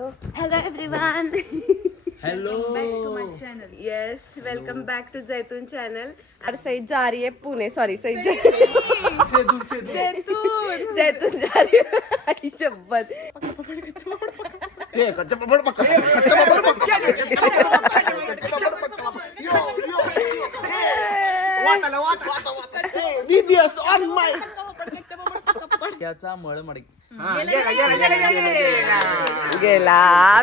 तो hello everyone, hello yes welcome back to Jaitun channel. और सईद जा रही है पुणे, सॉरी सईद जैतून जा रही है शपथ। याचा मळमळी गेला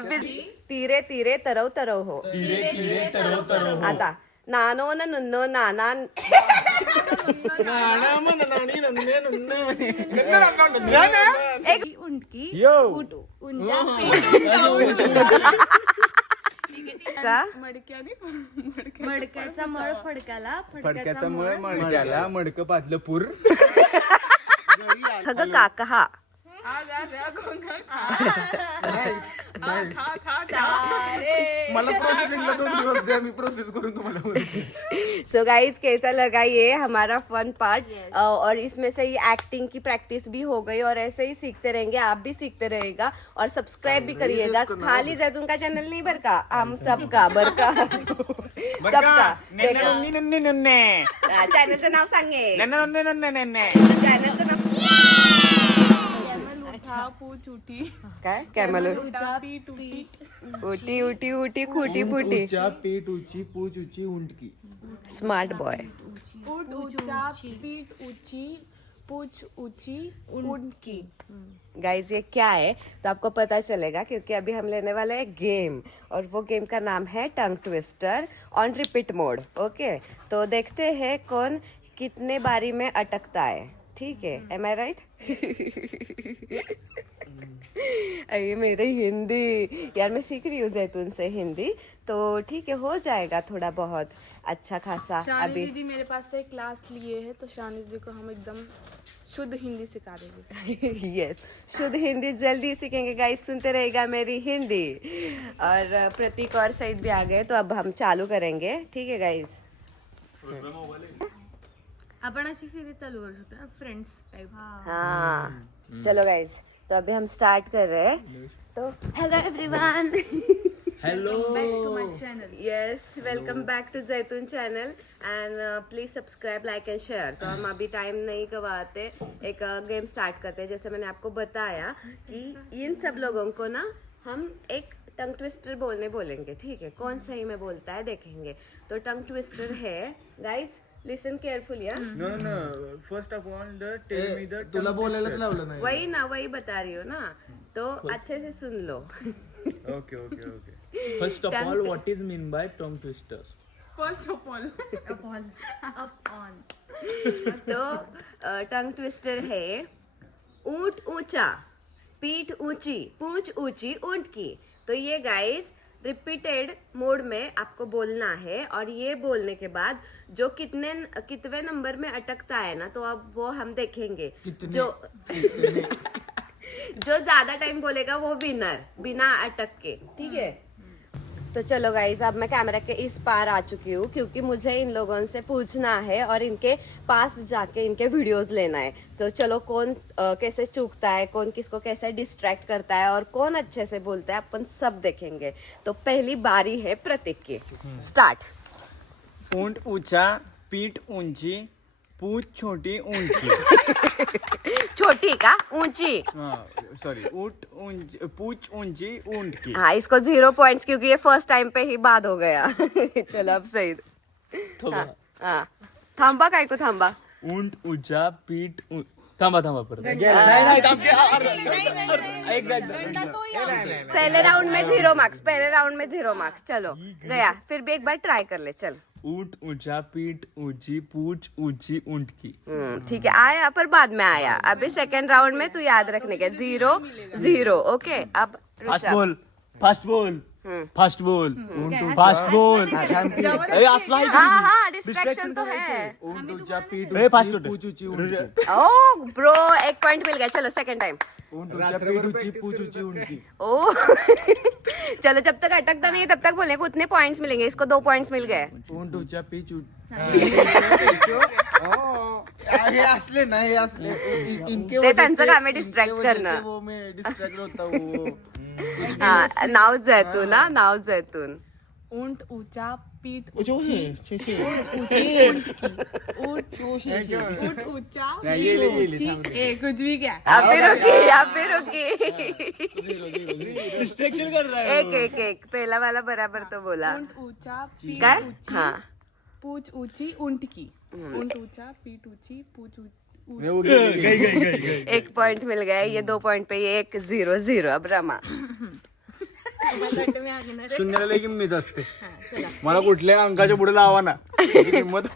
तीरे तीरे तरव तरव हो आता नानो न नुन्नो नाना एक उंटकी उटू उंचा मडक्याचा मळ फडक्याला फडक्याचा मळ मडक्याला मडकं पातलं पूर खग काका हा मला प्रोसेसिंगला 2 दिवस द्या, मी प्रोसेस करून तुम्हाला सो गाइज कैसा लगा ये हमारा फन पार्ट और इसमें से ये एक्टिंग की प्रैक्टिस भी हो गई और ऐसे ही सीखते रहेंगे, आप भी सीखते रहेगा और सब्सक्राइब भी करिएगा। खाली जैतून का चैनल नहीं बर का, हम सबका बर का सबका चॅनलचं नाव सांगे, चॅनलचं नाव काय कॅमल उटी उटी उटी खुटी फुटी पीठ ऊंची पूछ ऊंची उंटकी स्मार्ट बॉय पीठ ऊंची पूछ ऊंची उनकी। गाइज ये क्या है तो आपको पता चलेगा क्योंकि अभी हम लेने वाले हैं गेम और वो गेम का नाम है tongue twister on repeat mode. Okay तो देखते हैं कौन कितने बारी में अटकता है, ठीक है? एम आई राइट? अरे मेरे हिंदी यार, मैं सीख रही हूँ जैतून से हिंदी, तो ठीक है हो जाएगा थोड़ा बहुत अच्छा खासा। शानी दीदी मेरे पास से क्लास लिए है तो शानी दीदी को हम एकदम शुद्ध हिंदी सिखा देंगे। यस शुद्ध हिंदी जल्दी सीखेंगे गाइस, सुनते रहेगा मेरी हिंदी। और प्रतीक और सईद भी आ गए तो अब हम चालू करेंगे, ठीक है गाइस? आपण अशी सिरीज चालू करू शकतो ना, फ्रेंड्स टाइप। हाँ चलो गाइस, तो अभी हम स्टार्ट कर रहे हैं। तो hello everyone, hello yes welcome back to Jaitun channel and please subscribe like and share. तो हम अभी टाइम नहीं गवाते, एक गेम स्टार्ट करते हैं। जैसे मैंने आपको बताया कि इन सब लोगों को ना हम एक टंग ट्विस्टर बोलेंगे, ठीक है? कौन सही में बोलता है देखेंगे। तो टंग ट्विस्टर है गाइस, लिसन केयरफुल या। No no first of all tell me the तुला बोलायलाच लावलं नाही। वही ना, वही बता रही हो ना, तो अच्छे से सुन low. Okay okay okay first of all what is mean by tongue twister? First of all तो टंग ट्विस्टर है ऊंट ऊंचा, पीठ ऊंची, पूंछ ऊंची ऊंट की। तो ये गाइस रिपीटेड मोड में आपको बोलना है और ये बोलने के बाद जो कितने नंबर में अटकता है ना, तो अब वो हम देखेंगे। जो ज्यादा टाइम बोलेगा वो विनर, बिना अटक के, ठीक है? तो चलो गाइस, अब मैं कैमरा के इस पार आ चुकी हूँ क्योंकि मुझे इन लोगों से पूछना है और इनके पास जाके इनके वीडियोस लेना है। तो चलो कौन कैसे चूकता है, कौन किसको कैसे डिस्ट्रैक्ट करता है और कौन अच्छे से बोलता है, अपन सब देखेंगे। तो पहली बारी है प्रतीक की, स्टार्ट। ऊंट ऊंचा पीठ ऊंची पूछ छोटी ऊंची छोटी का ऊंची? सॉरी ऊंट ऊंची पूछ ऊंची ऊंट की। हाँ इसको 0 पॉइंट्स क्योंकि ये फर्स्ट टाइम पे ही बाद हो गया। चलो अब सईद। हाँ थांबा, काय को थांबा? ऊंट ऊंचा पीठ थांबा परत पहले राउंड में 0 मार्क्स, पहले राउंड में 0 मार्क्स। चलो गया, फिर भी एक बार ट्राई कर ले। चल ऊंट ऊंचा पीठ ऊंची पूछ ऊंची ऊंट की। ठीक है, आया पर बाद में आया। अभी सेकंड राउंड में तू याद रखने के 0-0। ओके अब फास्ट बोल फास्ट बोल फास्ट बोल फास्ट बोल। हाँ हाँ डिस्ट्रैक्शन तो है। ऊंट ऊंचा पीठ फास्ट ऊंची पूछ ऊंची उंटकी। ओ ब्रो 1 पॉइंट मिल गया। चलो सेकंड टाइम। ऊंट ऊंचा पीठ ऊंची पूछ ऊंची उंटकी। ओ चलो जब तक अटकता नहीं है तब तक बोलने को उतने पॉइंट्स मिलेंगे। इसको 2 पॉइंट्स मिल गए। ऊंट ऊंचा पीठ हे असले नाही, हे असले इनके ते त्यांचं काम आहे डिस्ट्रॅक्ट करणं। वो मैं डिस्ट्रैक्ट होता हूँ। हा नाव जैतून ना नाव जैतून. ऊंट ऊंचा पीठ ऊंचे ऊंचे, छे, छे. ऊंट ऊंचा ये ले, ए कुछ भी क्या अभी रुकी रिस्ट्रिक्शन कर रहा है. एक पहिला वाला बराबर तो बोला. ऊंट ऊंचा पीठ काय ऊंची हा पूछ ऊंची ऊंट की. ऊंट ऊंचा पीठ ऊंची पूछ मैं वो गई. 1 पॉइंट मिल गया. ये 2 पॉइंट पे ये 1-0 अब रमा. शून्याला लई किंमत असते. मला कुठल्या अंकाच्या पुढे लावा ना त्याची किंमत.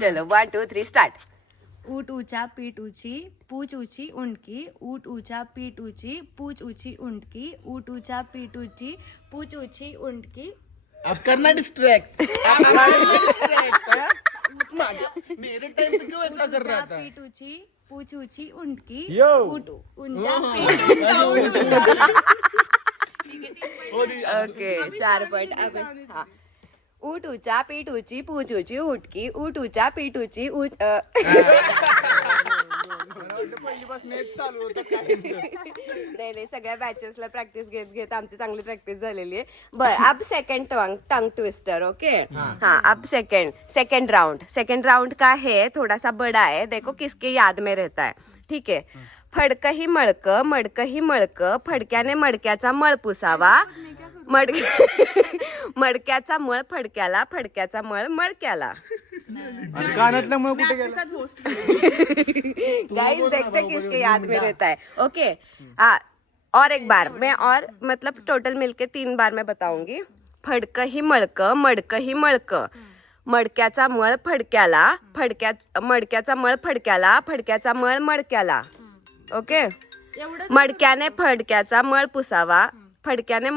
चलो 1 2 3 स्टार्ट. ऊट ऊंचा पीठ ऊंची पूछ ऊंची उंटकी. ऊट ऊंचा पीठ ऊंची पूछ ऊंची उंटकी. ऊट ऊंचा पीठ ऊंची पूछ ऊंची उंटकी. अब करना डिस्ट्रैक्ट. मेरे टाइम पे क्यों ऐसा कर रहा था? पीठ ऊंची पूछ ऊंची उंटकी. यो. ऊट ऊंचा पीठ ओके 4 पॉइंट. हाँ ऊट ऊंचा पीठ ऊंची पूछ ऊंची उठकी. ऊट ऊंचा पीठ ऊंची पहिलीपासून एक चालू होतं काय. नाही सगळ्या बॅचेसला प्रॅक्टिस घेत आमची चांगली प्रॅक्टिस झालेली आहे. बर अब सेकंड टंग ट्विस्टर. ओके हाँ अब सेकंड राउंड का है थोड़ा सा बड़ा है. देखो किसके याद में रहता है. ठीक है. फडकं ही मडकं मडकं ही मडकं फडक्याने मडक्याचा मळ पुसावा. मडक्याचा मळ फडक्याला फडक्याचा मळ मडक्याला. कानातल्या मग कुठे गेला. गाइस देखते किसके याद में रहता है. ओके हाँ और एक बार मैं और मतलब टोटल मिलके 3 बार मैं बताऊंगी. फडकं ही मडकं मडकं ही मडकं मडक्याचा मळ फडक्याला मडक्याचा मळ फडक्याला फडक्याचा मळ मडक्याला. ओके मडक्याने फडक्याचा मळ पुसावा. फडक्याने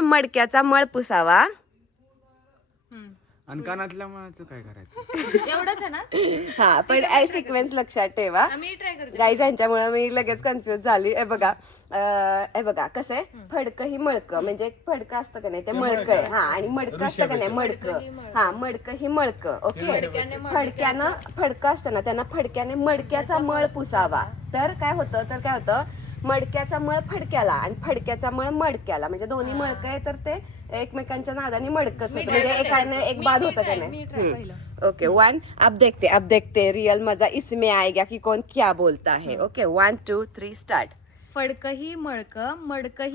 मडक्याचा मळ पुसावा. आणि कानातल्या मळाचं काय करायचं. एवढंच आहे ना. हा पण सिक्वेन्स लक्षात ठेवा. मी ट्राय करते. गाईज यांच्यामुळे मी लगेच कन्फ्युज झाली. हे बघा कसं आहे. फडकं ही मळकं म्हणजे फडकं असतं का नाही ते मळकं आहे. हा आणि मडकं असतं का नाही मडकं. हा मडकं ही मळकं. ओके फडक्यानं फडकं असतं ना त्यांना फडक्याने मडक्याचा मळ पुसावा. तर काय होतं मडक्याचा मळ फडक्याला आणि फडक्याचा मळ मडक्याला म्हणजे दोन्ही मळकं आहे तर ते एकमेकांच्या नादाने मडकच होतं म्हणजे एकाने एक बाद होतं का नाही. ओके 1 अब देखते रियल मजा इसमें आएगा कि कौन क्या बोलता है. Okay 1 2 3 start. फडकही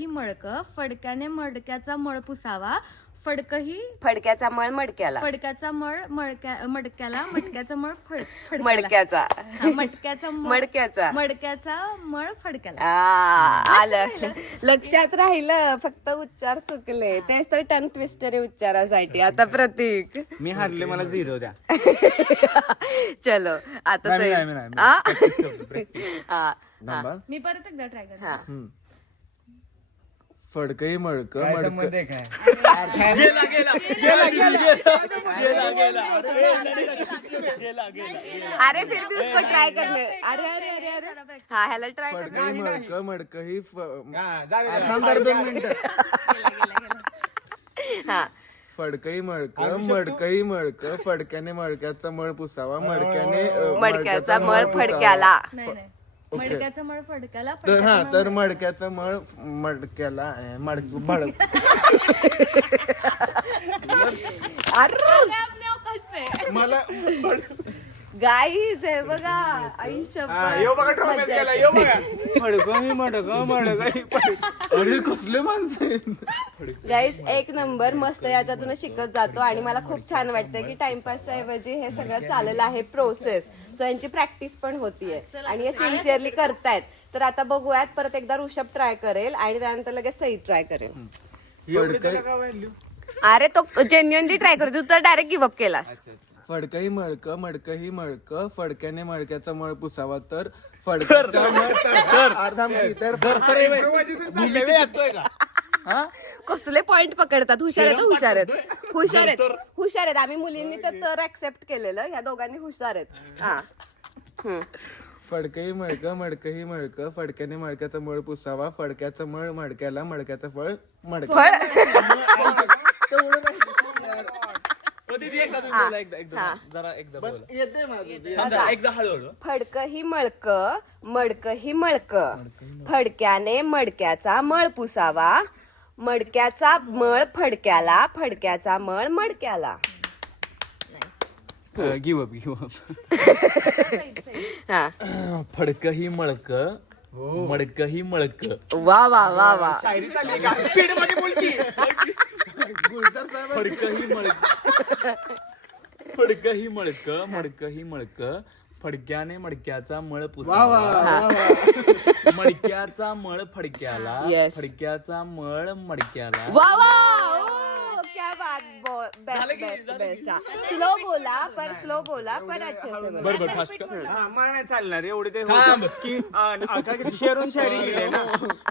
मळकं फडक्याने मडक्याचा मळ पुसावा. फडक्याचा मळ मडक्याला फडक्याचा मळ मडक्याला मटक्याचा मळ मडक्याचा मडक्याचा मळ फडक्याला. आलं लक्षात राहिलं फक्त उच्चार चुकले. तेच तर टंग ट्विस्टर आहे उच्चारासाठी. आता प्रतीक मी हारले मला 0 द्या. चलो आता नाही, सही. नाही, नाही, नाही. हा थांबा. मी परत एकदा ट्राय करते. हा फडकही मडकं काय मडकं संबंध आहे काय. अरे फिर भी उसको ट्राय करने. अरे हा ह्याला ट्राय कर. फडकही मडकं मडकही हा, जाऊ दे. थांब जरा 2 मिनिटं. हा फडकही मडकं फडक्याने मडक्याचा मळ पुसावा. मडक्याचा मळ फडक्याला. नाही मडक्याचा मळ फडक्याला तर मडक्याचा मळ मडक्याला मला गाईज आहे बघा आयुष्य. यो बघा ड्रॉमेच गेला. यो बघा अरे कसले माणसं आहेत. गाईज 1 नंबर मस्त याच्यातूनच शिकत जातो आणि मला खूप छान वाटतंय की टाइमपासच्या ऐवजी हे सगळं चाललेलं आहे प्रोसेस. सो यांची प्रॅक्टिस पण होतीये आणि हे सिन्सिअरली करतायत. तर आता बघूयात परत एकदा ऋषभ ट्राय करेल आणि त्यानंतर लगेच सई ट्राय करेल. अरे तो जेन्युअनली ट्राय करतो. तू तर डायरेक्ट गिव्ह अप केलास. फडकही मडकं फडक्याने मडक्याचा मळ पुसावा. तर फडक्याचा कसले पॉइंट पकडतात. हुशार आहेत. आम्ही मुलींनी तर ऍक्सेप्ट केलेलं. ह्या दोघांनी हुशार आहेत. हा फडकही मडकं फडक्याने मडक्याचा मळ पुसावा. फडक्याचा मळ मडक्याला मडक्याचा फळ मडक्या. दीदी एकदा तुम्ही हा. बोला, एकदा हा. जरा एकदा बोला. येते माझं ते. थांब जरा, एकदा हळूहळू. फडक ही मळक मडक ही मळक फडक्याने मडक्याचा मळ पुसावा मडक्याचा मळ फडक्याला फडक्याचा मळ मडक्याला. Give up. हा फडक ही मळक मडक ही मळक. वा वा वा वा. गुलजार साहेब फडक ही मळक फडक ही मळक मडक ही मळक फडक्याने मडक्याचा मळ वा पुसावा वा वा वा. मडक्याचा मळ फडक्याला Yes. फडक्याचा मळ मडक्याला. वा वा ओ, क्या बात. Best best best. स्लो बोला पर अच्छे से बोला. बरोबर फास्ट कर. मला नाही चालणार एवढे ते थांब. की शेअरून शायरी केली ना.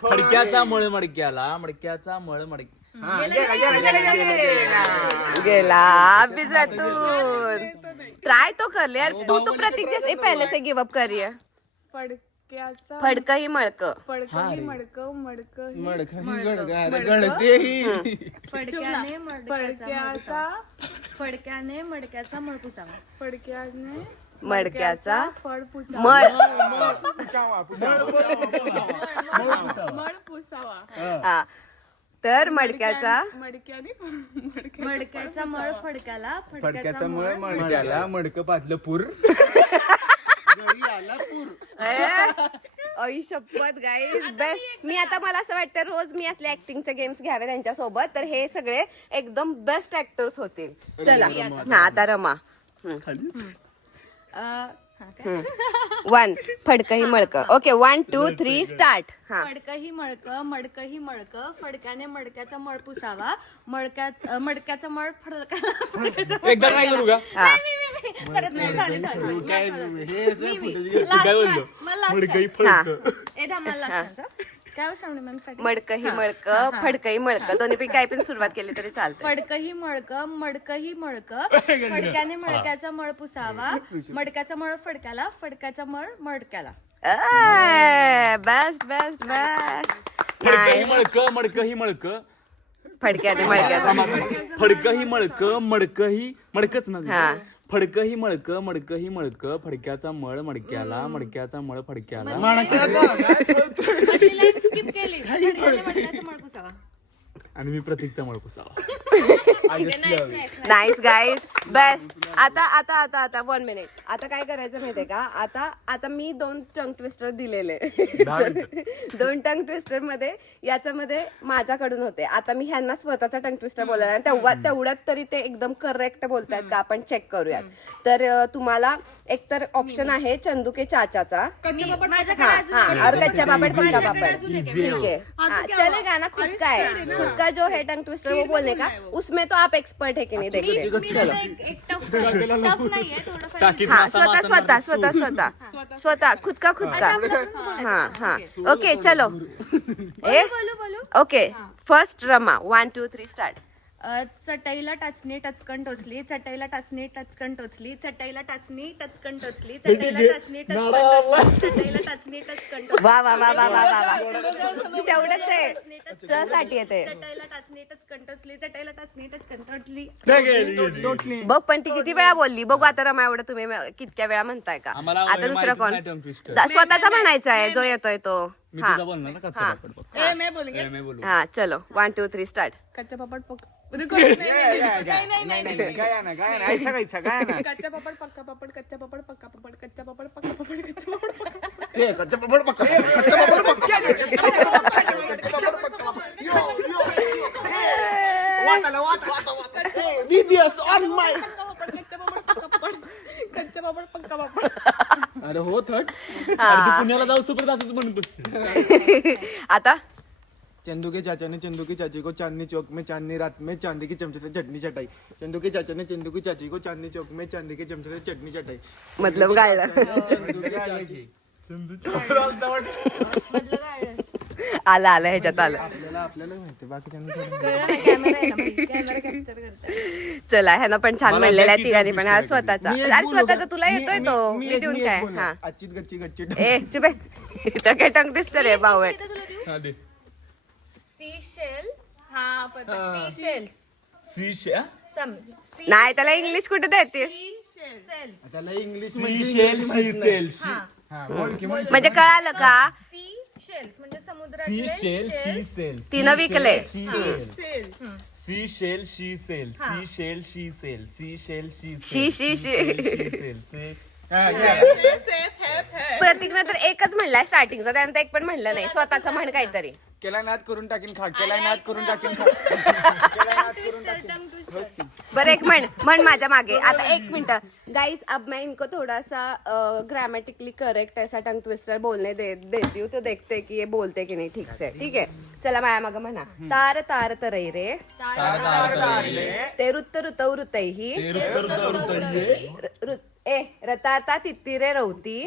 फडक्याचा मळ मडक्याला मडक्याचा मळ मडक. गेला अभिजातून. ट्राय तो कर ले यार. तू तो प्रतीक जैसे पहले से गिव अप कर रही है. फडक्याचा फडक ही मळक फडकही मडकं मडकं मडकं गडगड गडते ही. फडक्याने फडक्याने मडक्याचा मळ पुसावा फडक्याने मडक्याचा फळ पुसावा मळ पुसावा. हा तर मडक्याचा मडक्याचा मळ फडक्याला फडक्याचा मळ मडक्याला मडकं पातलं पूर. घरी आला पूर. आई शपथ गाईज बेस्ट. मी आता मला असं वाटतं रोज मी असले ऍक्टिंगचे गेम्स घ्यावे त्यांच्यासोबत तर हे सगळे एकदम बेस्ट ऍक्टर्स होतील. चला हा आता रमा. 1 फडकही मळक. Okay 1 2 3 start. हा फडकही मळक फडक्याने मडक्याचा मळ पुसावा मडक्याचा मळ फडक्याला एकदा ट्राय करू का? हा परत नाही सॉरी काय हे जे footage काय बोललो? मडकही फडक. काय श्रावणी मॅम स्टार्टिंग मडकही मळक फडकही मळक दोन्हीपैकी काही पण सुरुवात केली तरी चालतं. फडकही मळक फडक्याने मडक्याचा मळ पुसावा मडक्याचा मळ फडक्याला फडक्याचा मळ मडक्याला. Best best best. फडकही मळक मडकही मळक फडक्याने मळक्याचा फडकही मळक मडकही मडकच ना. हा फडकही मळक मडकही मळक फडक्याचा मळ मडक्याला मडक्याचा मळ फडक्याला. स्किप केली फडक्याने मडक्याचा मळ पुसावा. आणि मी प्रतीकचा मळ पुसावा. Nice guys best. आता आता आता आता 1 मिनिट. आता काय करायचं माहितीये का आता आता मी 2 टंग ट्विस्टर दिलेले. 2 टंग ट्विस्टर मध्ये याच्यामध्ये माझ्याकडून होते. आता मी ह्यांना स्वतःचा टंग ट्विस्टर बोलायला आणि तेवढ्यात तरी ते एकदम करेक्ट बोलतायत का आपण चेक करूयात. तर तुम्हाला एकतर ऑप्शन आहे चंदू के चाचाचा और कच्चा पापड़ पक्का पापड़. ठीक है हाँ, चलेगा ना. खुद का है खुद का जो है टंग ट्विस्टर वो बोलने का उसमें तो आप एक्सपर्ट है कि नहीं देखिए. चलो हाँ स्वतः खुद का हाँ हाँ ओके चलो. ओके फर्स्ट रमा 1 2 3 स्टार्ट. चटईला टाचणी टचकन टोचली चटईला टाचणी टचकन टोचली चटईला टाचणी टचकन टोचली चटईला टाचणी चटईला टाचणी टचकन वा वा वा वा वा वा वा. तेवढंच आहे साठी येते. चटईला टाचणी टचकन टोचली चटईला टाचणी टचकन टोचली. बघ पण ती किती वेळा बोलली बघू आता रमा एवढं तुम्ही कितक्या वेळा म्हणताय का. आम्हाला आता दुसरं कोण माहितीच नाही tongue twister. स्वतःचा म्हणायचा आहे जो येतोय तो. मी हा तुझा बोलणार ना कच्चा पापड पक्का. मैं बोलेंगे मैं बोलू. हा चलो 1 2 3 स्टार्ट. कच्चा पापड़ रुको नहीं गाया ना ऐसा कैसा गाया ना. कच्चा पापड़ पक्का पापड़ कच्चा पापड़ पक्का पापड़ कच्चा पापड़ पक्का पापड़ कच्चा पापड़ पक्का हे कच्चा पापड पक्का. कच्चा पापड पक्का. BBS on my. कच्चा पापड़ पक्का पापड़. अरे हो थर्ड. अरे तू पुण्याला जाऊ सुप्रत असंच म्हणतो. आता चंदू के चाचा ने चंदू की चाची को चांदनी चौक में चांदनी रात में चांदी के चमचे से चटनी चटाई. चंदू के चाचा ने चंदू की चाची को चांदनी चौक में चांदी के चमचे से चटनी चटाई. मतलब गायला चंदू के चाची. आला आला ह्याच्यात आलं. आपल्याला माहिती बाकीच्यांना कॅमेरा कॅप्चर करतात. चला ह्यानं पण छान म्हणलेला आहे तिघांनी पण हा मी स्वतःचा. एक अरे बोलू स्वतःचा का? तुला येतोय तो मी मी एक- देऊन मी एक काय बोलू. हा अच्छी गच्ची गच्ची. ए चुपे इथं काय टंग दिसत रे बावट. हा दे. सी शेल हाँ पता. सी शेल्स सी नाही त्याला इंग्लिश कुठे देते त्याला इंग्लिश सी शेल शी सेल म्हणजे कळालं का सी शेल्स म्हणजे सी समुद्रातले शेल शी shells. सेल तिनं विकले सी शेल शी सेल सी शेल शी सेल सी शेल शी शी शी शी सेल से प्रतीकनं तर एकच म्हणलाय स्टार्टिंगचा त्यानंतर एक पण म्हणलं नाही स्वतःच म्हण काहीतरी केला नाद करून टाकीन खा केला नाद करून टाकीन खा बरं एक म्हण माझ्या मागे आता 1 मिनट गाइस अब मैं इनको थोड़ा सा ग्रामेटिकली करेक्ट ऐसा टंग ट्विस्टर बोलने देती हूँ तो देखते हैं कि ये बोलते कि नहीं ठीक से ठीक है चला माया माग म्हणा तार तार तरई रे ते रुत रुतौ रुतैही रताता तित्तिरे रवती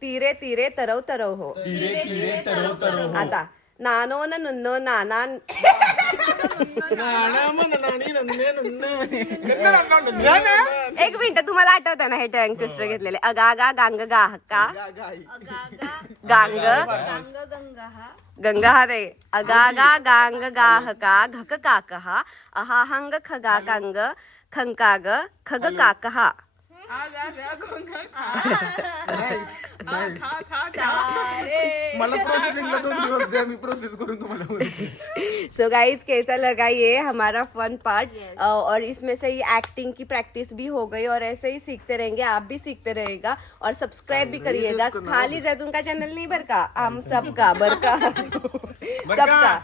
तीरे तीरे तरव तरव हो आता नानो न नुन्नो नाना एक मिनिट तुम्हाला आठवतं ना हे टंग ट्विस्टर घेतलेले अगागा गांग गाहका गांग गंगा हा रे अगागा गांग गाहका घक काकहा अहाहंग खगा कांग खंकाग खग काकहा मला प्रोसेसिंगला 2 दिवस द्या मी प्रोसेस करून तुम्हाला सो गाइस कैसा लगा ये हमारा फन पार्ट और इसमें से ये एक्टिंग की प्रैक्टिस भी हो गई और ऐसे ही सीखते रहेंगे आप भी सीखते रहेगा और सब्सक्राइब भी करिएगा खाली जैतून का चैनल नहीं बरका हम सबका बरका सबका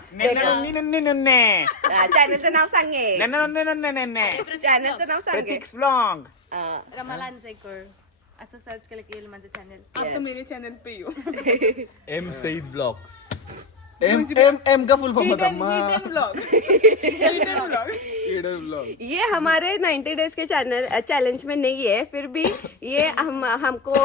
चॅनलचं नाव सांगे चॅनलचं नाव सांगे प्रतीक ब्लॉग रमाला अंजेकर असं सर्च केलं की येईल माझं चॅनल आप तो मेरे चैनल पे ही हो एम सईद ब्लॉग्स एम का फुल फॉर्म बता ब्लॉग ब्लॉग ये हमारे 90 डेज के चैलेंज में नहीं है फिर भी ये हमको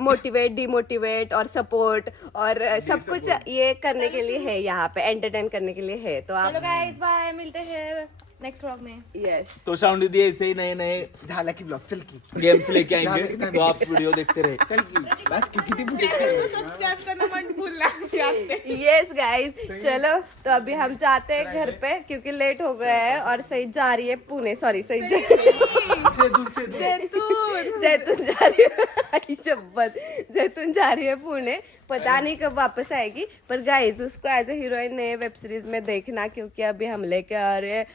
मोटिवेट डिमोटिवेट और सपोर्ट और सब कुछ ये करने के लिए है यहाँ पे एंटरटेन करने के लिए है तो आप गाइस बाय मिलते हैं नेक्स्ट व्लॉग में यस तो साउंड दी ऐसे ही नए नए झाला की ब्लॉग चल की गेम्स लेके आएंगे तो आप वीडियो देखते रहे चल की बस की किती बुटी सब्सक्राइब करना मत भूलना याद से यस गाइस चलो तो अभी हम जाते हैं घर पे क्योंकि लेट हो गया है और सईद जा रही है पुणे सॉरी सईद जैतून जा रही है आई शपथ जैतून जा रही है पुणे पता नहीं कब वापस आएगी पर गाइस उसको एज ए हीरोइन नए वेब सीरीज में देखना क्योंकि अभी हम लेके आ रहे हैं